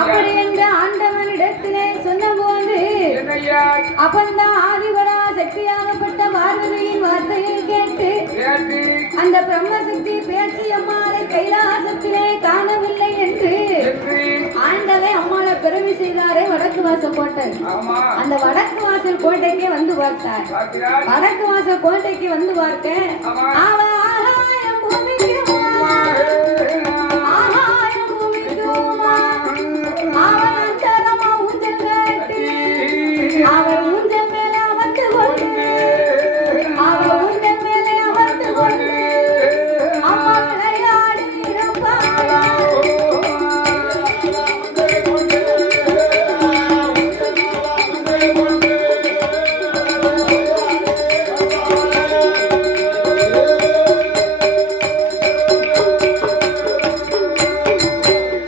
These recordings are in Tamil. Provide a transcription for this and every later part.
அப்படி என்ற ஆண்டவனிடத்திலே சொன்னபோது அப்பந்தான் ஆதிபரா சக்தியாகப்பட்ட பார்வதியின் வார்த்தையை கேட்டு அந்த பிரம்மசக்தி பேச்சு அம்மாளை கைலாசத்திலே காணவில்லை என்று ஆண்டவே அம்மாளை பிறவி செய்தாரே வடக்கு வாசல் கோட்டை. அந்த வடக்கு வாசல் கோட்டைக்கு வந்து பார்த்தார். வடக்கு வாசல் கோட்டைக்கு வந்து பார்க்க ஆகாயம் பூமிக்கு அவர் ஊஞ்சல் மேலே அமர்ந்து கொண்டு அம்மா விளையாடி இருப்பார்.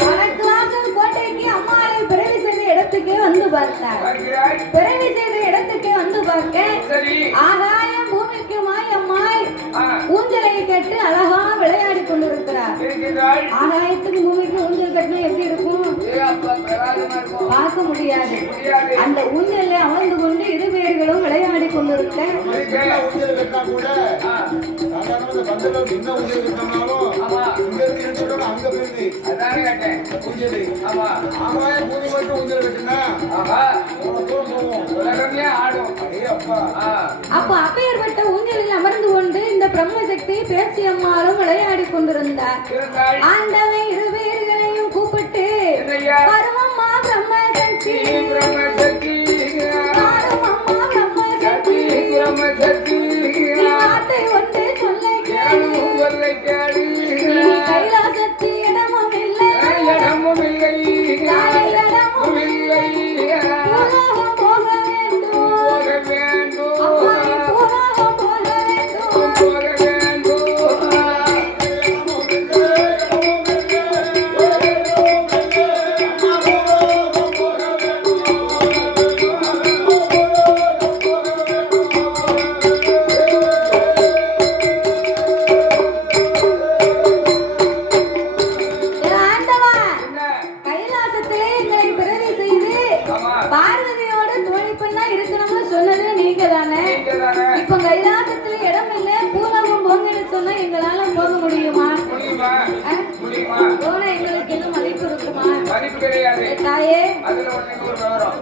வடக்கு வாசல் கோட்டைக்கு அம்மாவை பிறவி செய்த இடத்துக்கு வந்து பார்த்தார். பிறவி செய்த இடத்துக்கு வந்து பார்க்க ஆகாயம் பூமிக்கு மாயம்மாய் ஊஞ்சலை கட்டு அழகா விளையாடி கொண்டிருக்கிறார். ஆகாயத்துக்கு பூமிக்கு ஊஞ்சல் கட்டினா எப்படி இருக்கும்? பார்க்க முடியாது. அந்த ஊஞ்சல்ல அமர்ந்து கொண்டு இரு பேர்களும் விளையாடி கொண்டிருக்க அப்ப அப்பேற்பட்ட ஊஞ்சலில் அமர்ந்து கொண்டு இந்த பிரம்மசக்தி பேச்சி அம்மாளும் விளையாடி கொண்டிருந்தார். ஆண்டவன் இரு பேர்களையும் கூப்பிட்டு வருமம்மா பிரம்மசக்தி வார்த்தை ஒன்று சொல்லை கேளு, கைலாசத்தி இடமும் இல்லை இடமும் இல்லை பார்வதியோட தோழி பண்ணா இருக்கணும்னு சொன்னது நீங்க தானே. இப்ப கைலாசத்துல இடம் இல்ல பூலகம் போங்கன்னு சொன்னா எங்களால போக முடியுமா? போன எங்களுக்கு எதுவும் மதிப்பு இருக்குமா? மதிப்பு கிடையாது தாயே. அதுல ஒரு விவரம்,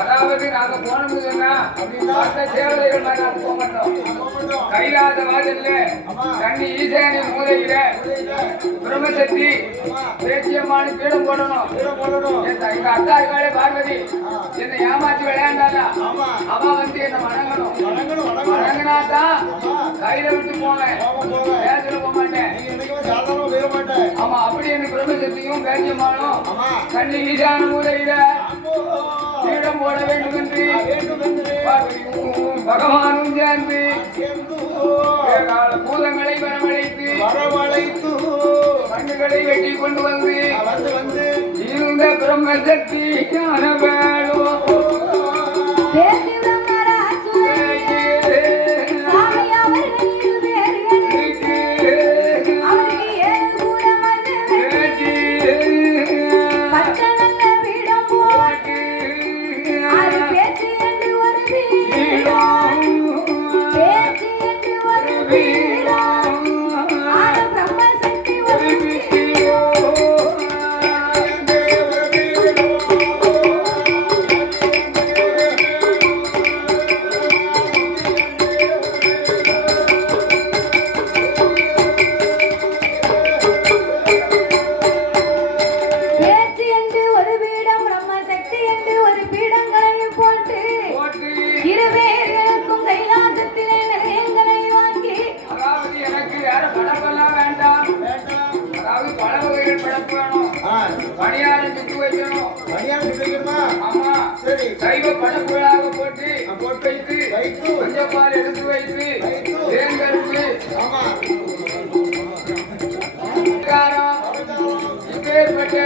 அதாவது நாங்க போனோம்னா தேவதைகள் மாதிரி நாங்க போக மாட்டோம். கைலாச வாசல்ல கண்ணி ஈசானி மூலையில பிரம்மசக்தி பேச்சியம்மானு பீடம் போடணும். எங்க அக்கா இருக்காளே பார்வதி, என்னை ஏமாற்றி விளையாண்டாளா, அவ வந்து என்ன வணங்கினாதான் கையில விட்டு போவேன், பேசல போக மாட்டேன். ஆமா, அப்படி எனக்கு பிரம்மசக்தியும் பேச்சியம்மானும் கண்ணி ஈசான மூலையில பீடம் போட வேண்டும் என்று பகவானும் சேர்ந்து பூதங்களை வரவழைத்து கண்ணுகளை வெட்டி கொண்டு வந்து இருந்த பிரம்மசக்தி போட்டு வைத்து கொஞ்சம் பால் எடுத்து வைத்து தேர்ந்தெடுத்து இப்பேற்பட்ட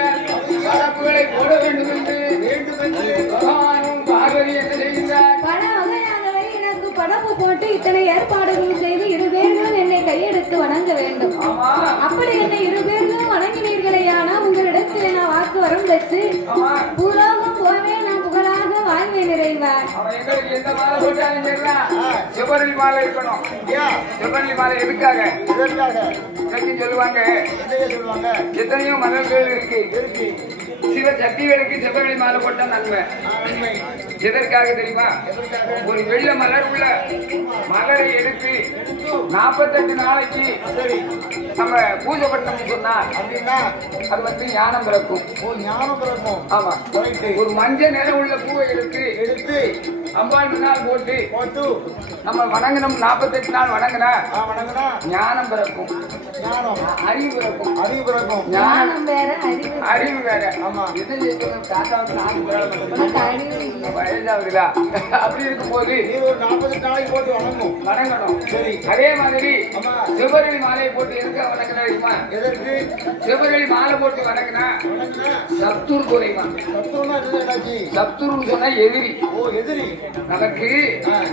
பரப்புகளை போட வேண்டும் என்று பகவானும் பார்வதி என்ன செய்கிறார். பல வகையாகவே எனக்கு படப்பு போட்டு இத்தனை ஏற்பாடுகள் செய்து இரு பேர்களும் என்னை கையெடுத்து வணங்க வேண்டும். அப்படி என்னை இரு பேர்களும் வணங்கினீர்களேயானா உங்களிடத்தில் நான் வாக்கு வரம் பெற்று பூலோகம் போவே நான் புகழாக வாழ்வேன் நிறைவார். அவன் எங்களுக்கு எந்த மாலை போட்டாலும் சரிதான், செவ்வரளி மாலை இருக்கணும். செவ்வரளி மாலை எதுக்காக சொல்லுவாங்க, எத்தனையோ மலர்கள் இருக்கு, சில சக்திகளுக்கு செவ்வரளி மாலை போட்டா நன்மை. எதற்காக தெரியுமா? ஒரு வெள்ள மலர் உள்ள மலரை எடுத்து 48 நாளைக்கு நம்ம பூஜை பண்ணோம்னு சொன்னா அது வந்து ஞானம் பிறக்கும். ஆமா, ஒரு மஞ்சள் நிறம் உள்ள பூவை எடுத்து அம்பாள் முன்னால் போட்டு நம்ம வணங்கணும். 48 நாள் வணங்கினா ஞானம் பிறக்கும், அறிவு பிறக்கும். ஞானம் வேற, அறிவு வேற. ஆமா, என்ன செய்யணும்? வயதாகுதா? அப்படி இருக்கும் போது 48 நாளைக்கு போட்டு வணங்கணும். சரி, அதே மாதிரி செவ்வரளி மாலையை போட்டு எதுக்கு வணங்கினா? எதற்கு? செவ்வரளி மாலை போட்டு வணங்கினா சத்துரு குறைவா. சத்துருன்னு சொன்னா எதிரி. எதிரி நமக்கு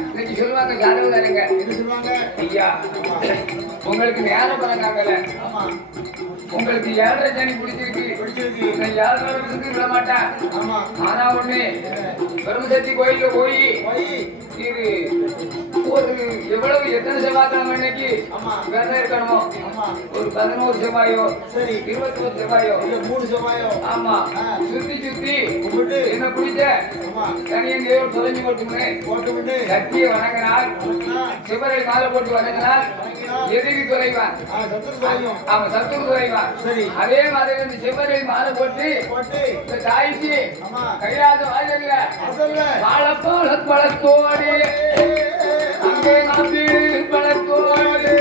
இன்னைக்கு சொல்லுவாங்க ஜாதகக்காரங்க, ஐயா உங்களுக்கு நேரம் பழங்காங்கல, உங்களுக்கு 7.5 சனி பிடிச்சிருக்கு, 7 வருஷத்துக்கு விட மாட்டேன். ஆனா ஒண்ணு, பெருமசக்தி கோயில போய் இது ஒரு எவ்வளவு எத்தனை செவ்வாய்க்கிழமை அன்னைக்கு விரதம் இருக்கணுமோ, ஒரு 11 செவ்வாயோ 21 செவ்வாயோ 3 செவ்வாயோ, ஆமா, சுத்தி என்ன பிடிச்ச தனியன் தேவன் தொலைஞ்சு போட்டு சக்தியை வணங்கினால், சிவரை மாலை போட்டு வணங்கினால் எதிரி குறைவான். ஆமா, சத்துரு குறைவான். அதே மாதிரி இந்த சிவரை மாலை போட்டு இந்த தாய்க்கு கைலாச வாயில வாழப்போல பழத்தோடு அங்கே நாட்டு பழத்தோடு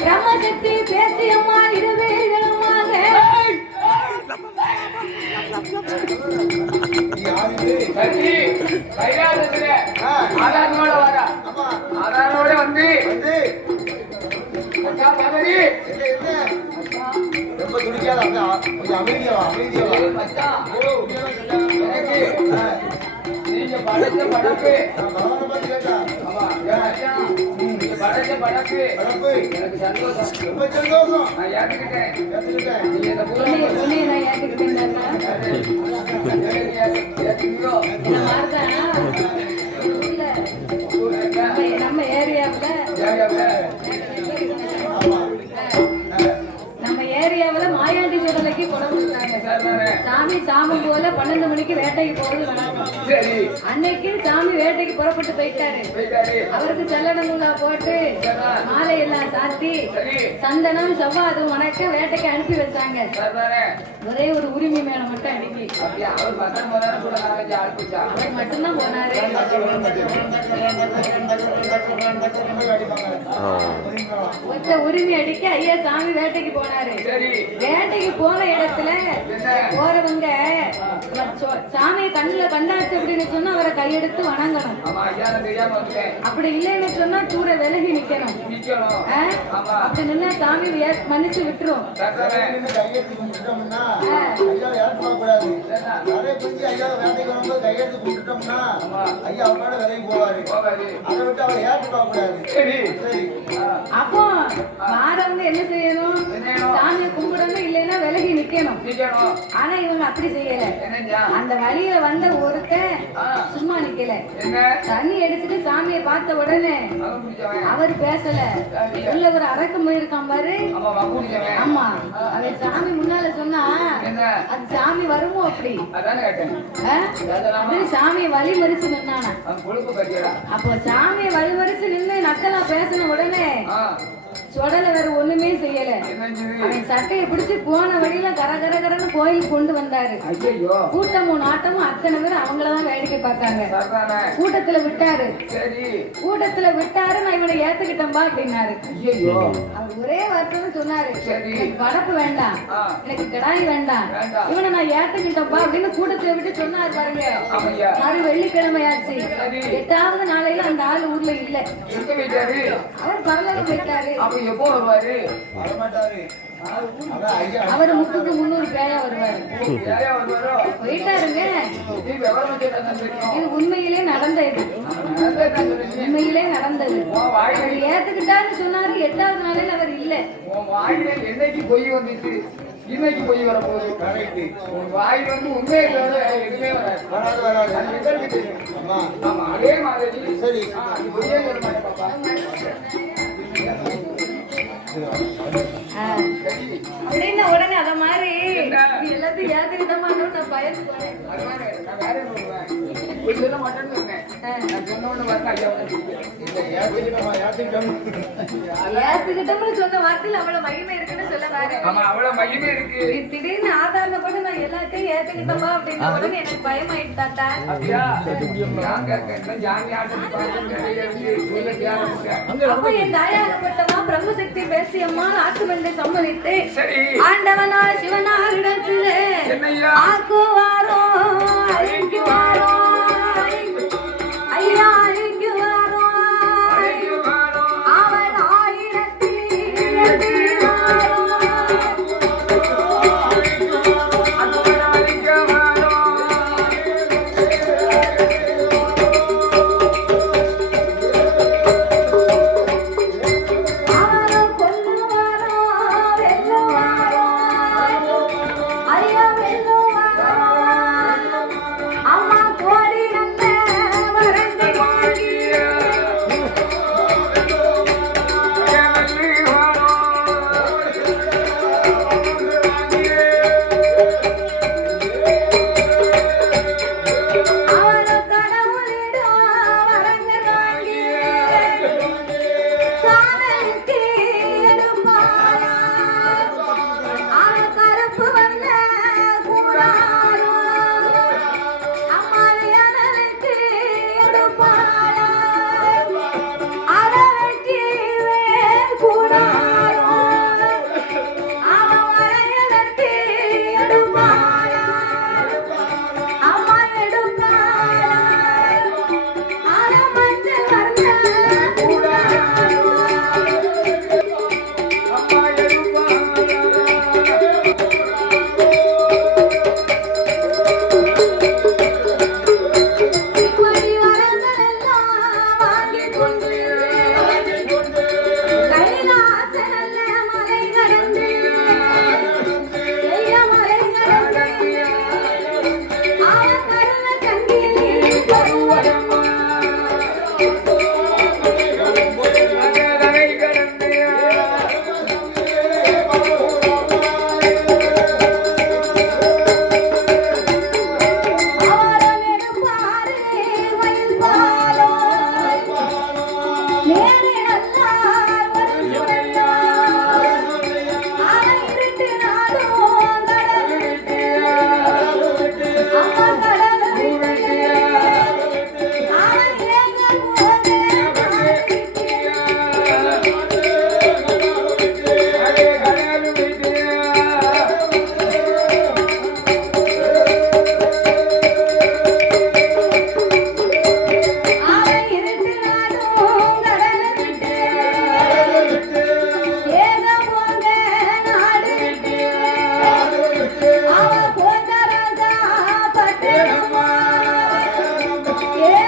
பிரம்மசக்தி பேசியம்மா இருவேர்களுமாக ஆதாரோட வந்து ரொம்ப துடிக்காத அமைதியா நீங்க படைச்ச படப்பு படைச்ச படப்பு எனக்கு சந்தோஷம், ரொம்ப சந்தோஷம். நான் ஏத்துக்கிட்டேன். நீங்க இந்த நம்ம ஏரியாவுல மாயாண்டி சுடலைக்கு படம் கொடுத்தாங்க. சாமி சாமம் போல 12 மணிக்கு வேட்டைக்கு போகுது வணக்கம். அன்னைக்கு சாமி வேட்டைக்கு புறப்பட்டு போயிட்டாரு. அவருக்கு செல்லடங்குலா போட்டு மாலை எல்லாம் சாத்தி சந்தனம் செவ்வாதும் வணக்க வேட்டைக்கு அனுப்பி வச்சாங்க. ஒரே ஒரு உரிமை மேல மட்டும் அனுப்பி அவர் மட்டும்தான் போனாரு. ஒத்த உரிமை அடிக்க ஐயா சாமி வேட்டைக்கு போனாரு. வேட்டைக்கு போன இடத்துல போறவங்க சாமியை கண்ணுல கண்டாச்சு அப்படின்னு சொன்னா அவரை கையெடுத்து வணங்கணும். அப்படி இல்லைன்னு சொன்னா தூர விலகி நிக்கணும். அப்படி நின்னா சாமி மன்னிச்சு விட்டுரும். அப்போ மாறவங்க என்ன செய்யணும்? சாமியை கும்பிடணும், இல்லைன்னா விலகி நிக்கணும். ஆனா இவங்க அப்படி செய்யல. அந்த வழியில வந்த ஒருத்த சும்மா நிக்கல, தண்ணி எடுத்துட்டு சாமியை பார்த்த உடனே அவர் பேசல. உள்ள ஒரு அரக்கம் போயிருக்கான் பாரு. ஆமா, அவர் சாமி முன்னால சொன்னா அது சாமி வருமோ அப்படி அப்படின்னு சாமியை வழிமறிச்சு நின்னானா. அப்போ சாமியை வழிமறிச்சு நின்று நக்கலா பேசின உடனே சொடல வேற ஒண்ணுமே செய்யல. அவன் சட்டையை பிடிச்சு போன வழியில கர கர கரன்னு கோயிலுக்கு கொண்டு வந்தாரு. கூட்டமும் நாட்டமும் அத்தனை பேர் அவங்களதான் வேடிக்கை பார்த்தாங்க. கூட்டத்துல விட்டாரு. கூட்டத்துல விட்டாரு, நான் இவனை ஏத்துக்கிட்டேன்பா அப்படின்னாரு. அவர் ஒரே வார்த்தை சொன்னாரு, வடப்பு வேண்டாம், எனக்கு கிடாய் வேண்டாம், இவனை நான் ஏத்துக்கிட்டேன்பா அப்படின்னு கூட்டத்துல விட்டு சொன்னாரு. பாருங்க, மறு வெள்ளிக்கிழமை ஆச்சு. 8வது நாளையில அந்த ஆள் ஊர்ல இல்ல. அவர் பரலோகம் போயிட்டாரு. அவரு 300 பேயா வருவாரு. போயிட்டாருங்க. இது உண்மையிலே நடந்தது. உண்மையிலே நடந்தது. அவர் ஏத்துக்கிட்டான்னு சொன்னாரு. 8வது நாளில் அவர் இல்ல. என்னைக்கு பொய் வந்துச்சு, இன்னைக்கு பொய் வரப்போகுது. வாயில் வந்து உண்மையை எதுவுமே வராது. அதே மாதிரி சரி பொய்யே சொல்ல மாட்டேன் பாப்பா. அப்படின்னு உடனே அத மாதிரி எல்லாத்தையும் ஏத்துக்கிட்டோமான்னு நான் பயந்து போனேன். சொல்ல மாட்டேன்னு சொன்னேன். ஏத்துக்கிட்டோம்னு சொன்ன வார்த்தையில் அவ்வளவு மகிமை இருக்குன்னு சொல்ல வாரு. அவ்வளவு மகிமை இருக்கு. திடீர்னு ஆதாரம் கூட நான் எல்லாத்தையும் ஏத்துக்கிட்டோமா அப்படின்னு உடனே எனக்கு பயமாயிட்டு தாத்தா. அப்போ என் தாயாகப்பட்டமா பிரம்மசக்தி பேசியம்மா ஆட்டுவண்டை சம்மதித்து ஆண்டவனார் சிவனாரிடத்துல ஆக்குவாரோ அழிக்குவாரோ ஐயா அழிக்குவாரோ அவன் 1000 Yeah.